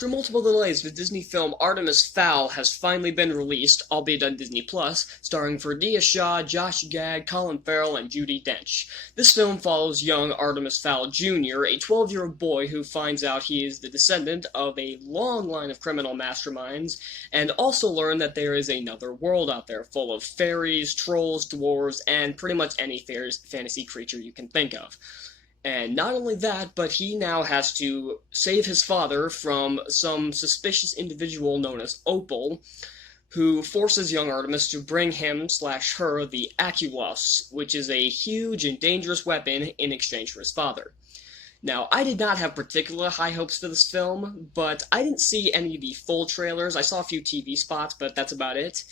After multiple delays, the Disney film Artemis Fowl has finally been released, albeit on Disney+, starring Ferdia Shaw, Josh Gad, Colin Farrell, and Judi Dench. This film follows young Artemis Fowl Jr., a 12-year-old boy who finds out he is the descendant of a long line of criminal masterminds, and also learn that there is another world out there full of fairies, trolls, dwarves, and pretty much any fantasy creature you can think of. And not only that, but he now has to save his father from some suspicious individual known as Opal, who forces young Artemis to bring him/her the Aculos, which is a huge and dangerous weapon, in exchange for his father. Now, I did not have particular high hopes for this film, but I didn't see any of the full trailers. I saw a few TV spots, but that's about it.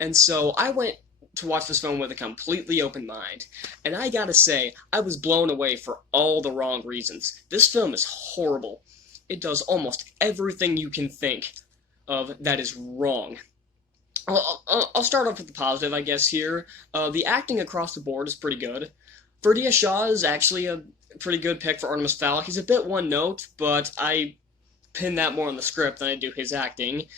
And so I went to watch this film with a completely open mind. And I gotta say, I was blown away for all the wrong reasons. This film is horrible. It does almost everything you can think of that is wrong. I'll start off with the positive, I guess, here. The acting across the board is pretty good. Ferdia Shaw is actually a pretty good pick for Artemis Fowl. He's a bit one note, but I pin that more on the script than I do his acting.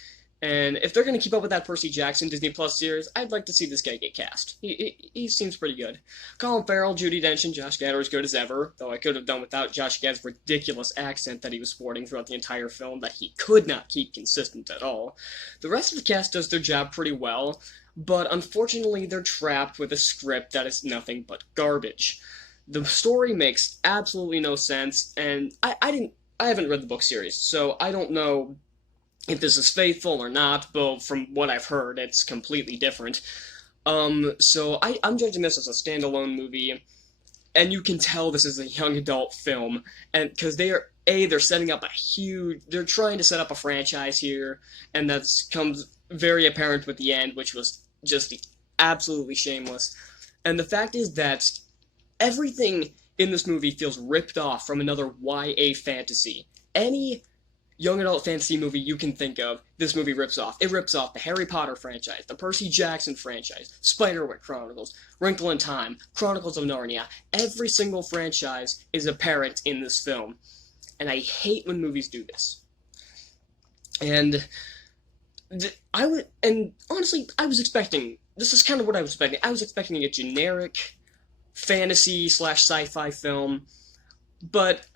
And if they're going to keep up with that Percy Jackson Disney Plus series, I'd like to see this guy get cast. He seems pretty good. Colin Farrell, Judi Dench, and Josh Gad are as good as ever, though I could have done without Josh Gad's ridiculous accent that he was sporting throughout the entire film that he could not keep consistent at all. The rest of the cast does their job pretty well, but unfortunately they're trapped with a script that is nothing but garbage. The story makes absolutely no sense, and I haven't read the book series, so I don't know if this is faithful or not, but from what I've heard, it's completely different. So I'm judging this as a standalone movie, and you can tell this is a young adult film, and because they're setting up they're trying to set up a franchise here, and that comes very apparent with the end, which was just absolutely shameless. And the fact is that everything in this movie feels ripped off from another YA fantasy. Any young adult fantasy movie you can think of, this movie rips off. It rips off the Harry Potter franchise, the Percy Jackson franchise, Spiderwick Chronicles, Wrinkle in Time, Chronicles of Narnia. Every single franchise is apparent in this film. And I hate when movies do this. And honestly, this is kind of what I was expecting. I was expecting a generic fantasy/sci-fi film, but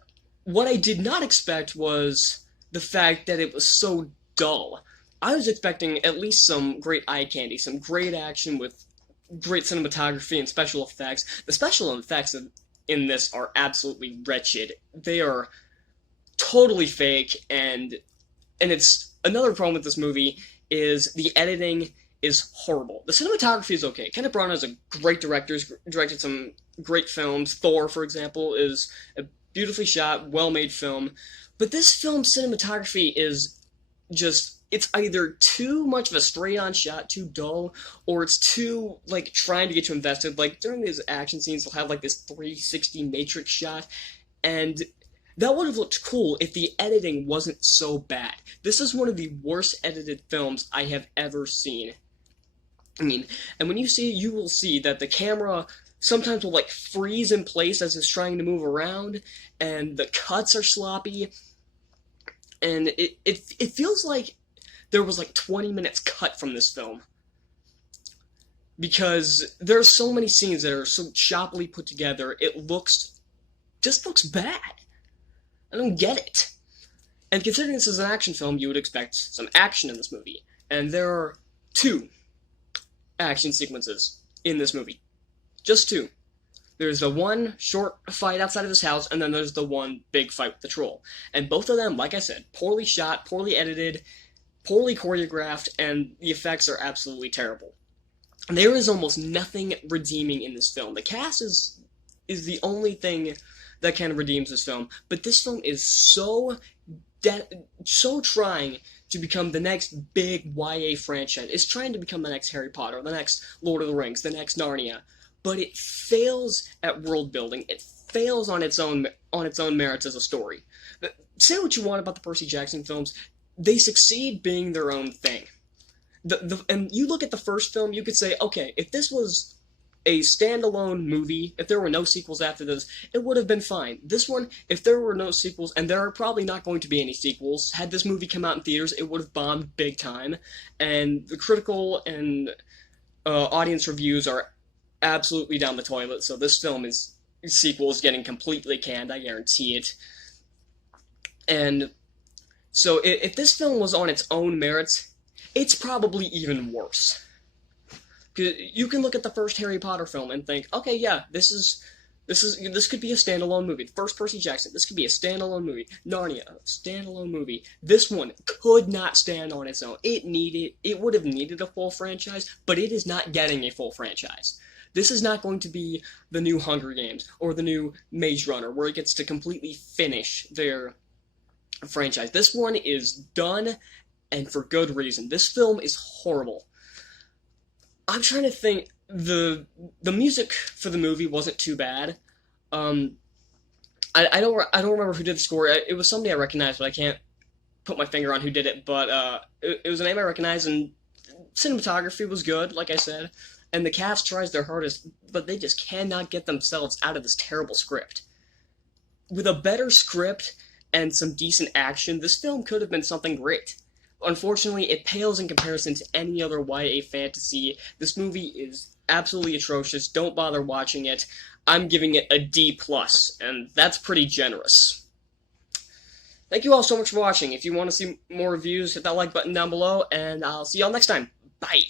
what I did not expect was the fact that it was so dull. I was expecting at least some great eye candy, some great action with great cinematography and special effects. The special effects in this are absolutely wretched. They are totally fake, and it's another problem with this movie is the editing is horrible. The cinematography is okay. Kenneth Branagh is a great director. He's directed some great films. Thor, for example, is a beautifully shot, well-made film. But this film's cinematography is just, it's either too much of a straight-on shot, too dull, or it's too, trying to get you invested. During these action scenes, they'll have, this 360 matrix shot, and that would have looked cool if the editing wasn't so bad. This is one of the worst edited films I have ever seen. And when you will see that the camera sometimes will, freeze in place as it's trying to move around, and the cuts are sloppy, and it feels like there was 20 minutes cut from this film. Because there are so many scenes that are so choppily put together, it just looks bad. I don't get it. And considering this is an action film, you would expect some action in this movie. And there are 2 action sequences in this movie. Just 2. There's the one short fight outside of his house, and then there's the one big fight with the troll. And both of them, like I said, poorly shot, poorly edited, poorly choreographed, and the effects are absolutely terrible. There is almost nothing redeeming in this film. The cast is the only thing that kind of redeems this film, but this film is so trying to become the next big YA franchise. It's trying to become the next Harry Potter, the next Lord of the Rings, the next Narnia. But it fails at world building. It fails on its own merits as a story. Say what you want about the Percy Jackson films, they succeed being their own thing. And you look at the first film, you could say, okay, if this was a standalone movie, if there were no sequels after this, it would have been fine. This one, if there were no sequels, and there are probably not going to be any sequels, had this movie come out in theaters, it would have bombed big time, and the critical and audience reviews are absolutely down the toilet, so this sequel is getting completely canned, I guarantee it. And so if this film was on its own merits, it's probably even worse. You can look at the first Harry Potter film and think, okay, yeah, this could be a standalone movie. The first Percy Jackson, this could be a standalone movie. Narnia, a standalone movie. This one could not stand on its own. It would have needed a full franchise, but it is not getting a full franchise. This is not going to be the new Hunger Games or the new Maze Runner, where it gets to completely finish their franchise. This one is done, and for good reason. This film is horrible. I'm trying to think. The music for the movie wasn't too bad. I don't remember who did the score. It was somebody I recognized, but I can't put my finger on who did it. But it was a name I recognized, and cinematography was good, like I said. And the cast tries their hardest, but they just cannot get themselves out of this terrible script. With a better script and some decent action, this film could have been something great. Unfortunately, it pales in comparison to any other YA fantasy. This movie is absolutely atrocious. Don't bother watching it. I'm giving it a D+, and that's pretty generous. Thank you all so much for watching. If you want to see more reviews, hit that like button down below, and I'll see y'all next time. Bye!